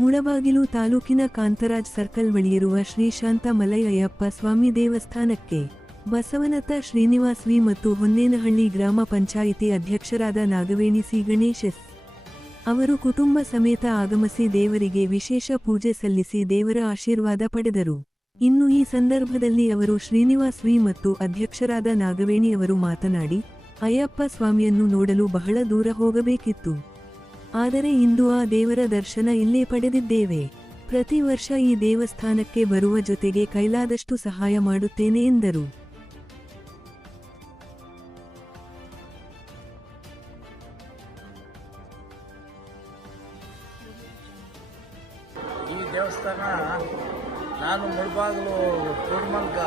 ಮುಳಬಾಗಿಲು ತಾಲೂಕಿನ ಕಾಂತರಾಜ್ ಸರ್ಕಲ್ ಬಳಿಯಿರುವ ಶ್ರೀ ಶಾಂತ ಮಲೈ ಅಯ್ಯಪ್ಪ ಸ್ವಾಮಿ ದೇವಸ್ಥಾನಕ್ಕೆ ಬಸವನತ್ತ ಶ್ರೀನಿವಾಸ್ ವಿ ಮತ್ತು ಹೊನ್ನೇನಹಳ್ಳಿ ಗ್ರಾಮ ಪಂಚಾಯಿತಿ ಅಧ್ಯಕ್ಷರಾದ ನಾಗವೇಣಿ ಸಿ ಗಣೇಶ್ ಎಸ್ ಅವರು ಕುಟುಂಬ ಸಮೇತ ಆಗಮಿಸಿ ದೇವರಿಗೆ ವಿಶೇಷ ಪೂಜೆ ಸಲ್ಲಿಸಿ ದೇವರ ಆಶೀರ್ವಾದ ಪಡೆದರು. ಇನ್ನು ಈ ಸಂದರ್ಭದಲ್ಲಿ ಅವರು ಶ್ರೀನಿವಾಸ್ ವಿ ಮತ್ತು ಅಧ್ಯಕ್ಷರಾದ ನಾಗವೇಣಿ ಅವರು ಮಾತನಾಡಿ, ಅಯ್ಯಪ್ಪ ಸ್ವಾಮಿಯನ್ನು ನೋಡಲು ಬಹಳ ದೂರ ಹೋಗಬೇಕಿತ್ತು. ಆದರೆ ಇಂದು ಆ ದೇವರ ದರ್ಶನ ಇಲ್ಲೇ ಪಡೆದಿದ್ದೇವೆ. ಪ್ರತಿ ವರ್ಷ ಈ ದೇವಸ್ಥಾನಕ್ಕೆ ಬರುವ ಜೊತೆಗೆ ಕೈಲಾದಷ್ಟು ಸಹಾಯ ಮಾಡುತ್ತೇನೆ ಎಂದರು. ಈ ದೇವಸ್ಥಾನ ನಾನು ಮುಳಬಾಗಿಲು ಕೂರ್ಮಂಕ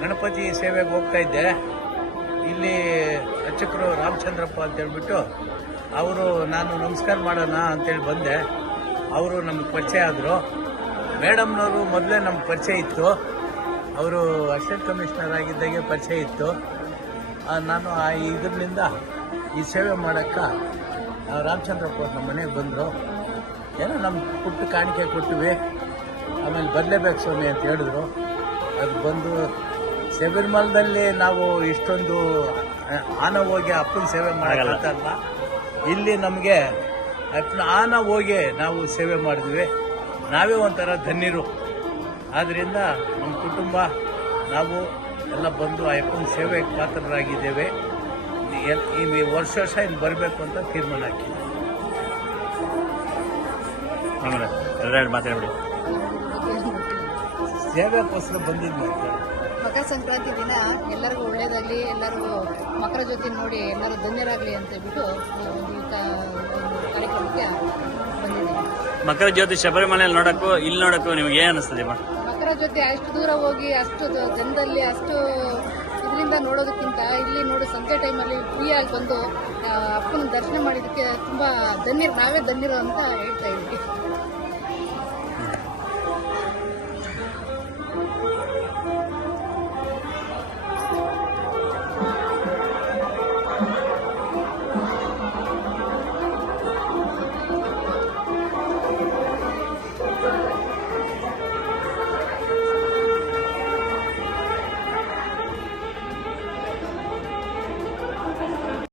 ಗಣಪತಿ ಸೇವೆಗೆ ಹೋಗ್ತಾ ಇದ್ದೆ. ಇಲ್ಲಿ ಅರ್ಚಕರು ರಾಮಚಂದ್ರಪ್ಪ ಅಂತೇಳ್ಬಿಟ್ಟು ಅವರು ನಾನು ನಮಸ್ಕಾರ ಮಾಡೋಣ ಅಂತೇಳಿ ಬಂದೆ. ಅವರು ನಮ್ಗೆ ಪರಿಚಯ ಆದರು. ಮೇಡಮ್ನವರು ಮೊದಲೇ ನಮ್ಗೆ ಪರಿಚಯ ಇತ್ತು. ಅವರು ಅಸಿಸ್ಟೆಂಟ್ ಕಮಿಷನರ್ ಆಗಿದ್ದಾಗೆ ಪರಿಚಯ ಇತ್ತು. ನಾನು ಇದರಿಂದ ಈ ಸೇವೆ ಮಾಡೋಕ್ಕೆ ರಾಮಚಂದ್ರಪ್ಪ ಅವ್ರು ನಮ್ಮ ಮನೆಗೆ ಬಂದರು. ಏನೋ ನಮ್ಮ ಪುಟ್ಟ ಕಾಣಿಕೆ ಕೊಟ್ಟಿವಿ, ಆಮೇಲೆ ಬರಲೇಬೇಕು ಸ್ವಾಮಿ ಅಂತ ಹೇಳಿದ್ರು. ಅದು ಬಂದು ಶಬರಿಮಲದಲ್ಲಿ ನಾವು ಇಷ್ಟೊಂದು ಆನ ಹೋಗಿ ಅಪ್ಪನ ಸೇವೆ ಮಾಡೋಕ್ಕಲ್ಲ, ಇಲ್ಲಿ ನಮಗೆ ಆನ ಹೋಗಿ ನಾವು ಸೇವೆ ಮಾಡಿದ್ವಿ. ನಾವೇ ಒಂಥರ ಧನ್ಯರು. ಆದ್ದರಿಂದ ನಮ್ಮ ಕುಟುಂಬ ನಾವು ಎಲ್ಲ ಬಂದು ಅಯ್ಯಪ್ಪನ ಸೇವೆಗೆ ಪಾತ್ರರಾಗಿದ್ದೇವೆ. ಈ ವರ್ಷ ಇನ್ನು ಬರಬೇಕು ಅಂತ ತೀರ್ಮಾನ ಹಾಕಿದ್ವಿ. ಮಾತಾಡ್ಬಿಡಿ. ಸೇವೆಗೋಸ್ಕರ ಬಂದಿದ್ದು. ಮಕರ ಸಂಕ್ರಾಂತಿ ದಿನ ಎಲ್ಲರಿಗೂ ಒಳ್ಳೇದಾಗಲಿ, ಎಲ್ಲರಿಗೂ ಮಕರ ಜ್ಯೋತಿ ನೋಡಿ ಎಲ್ಲರೂ ಧನ್ಯರಾಗಲಿ ಅಂತ ಹೇಳ್ಬಿಟ್ಟು ಒಂದು ಕಾರ್ಯಕ್ರಮಕ್ಕೆ ಬಂದಿದ್ದೀವಿ. ಮಕರ ಜ್ಯೋತಿ ಶಬರಿಮಲೆಯಲ್ಲಿ ನೋಡಕ್ಕೂ ಇಲ್ಲಿ ನೋಡಕ್ಕೂ ನಿಮ್ಗೆ ಏನು ಅನಿಸ್ತದೆ? ಮಕರ ಜ್ಯೋತಿ ಅಷ್ಟು ದೂರ ಹೋಗಿ ಅಷ್ಟು ಜನದಲ್ಲಿ ಅಷ್ಟು ಇದರಿಂದ ನೋಡೋದಕ್ಕಿಂತ ಇಲ್ಲಿ ನೋಡಿ ಸಂಜೆ ಟೈಮಲ್ಲಿ ಫ್ರೀಯಾಗಿ ಬಂದು ಅಪ್ಪನ ದರ್ಶನ ಮಾಡಿದ್ದಕ್ಕೆ ತುಂಬ ನಾವೇ ಧನ್ಯರು ಅಂತ ಹೇಳ್ತಾ ಇದ್ವಿ.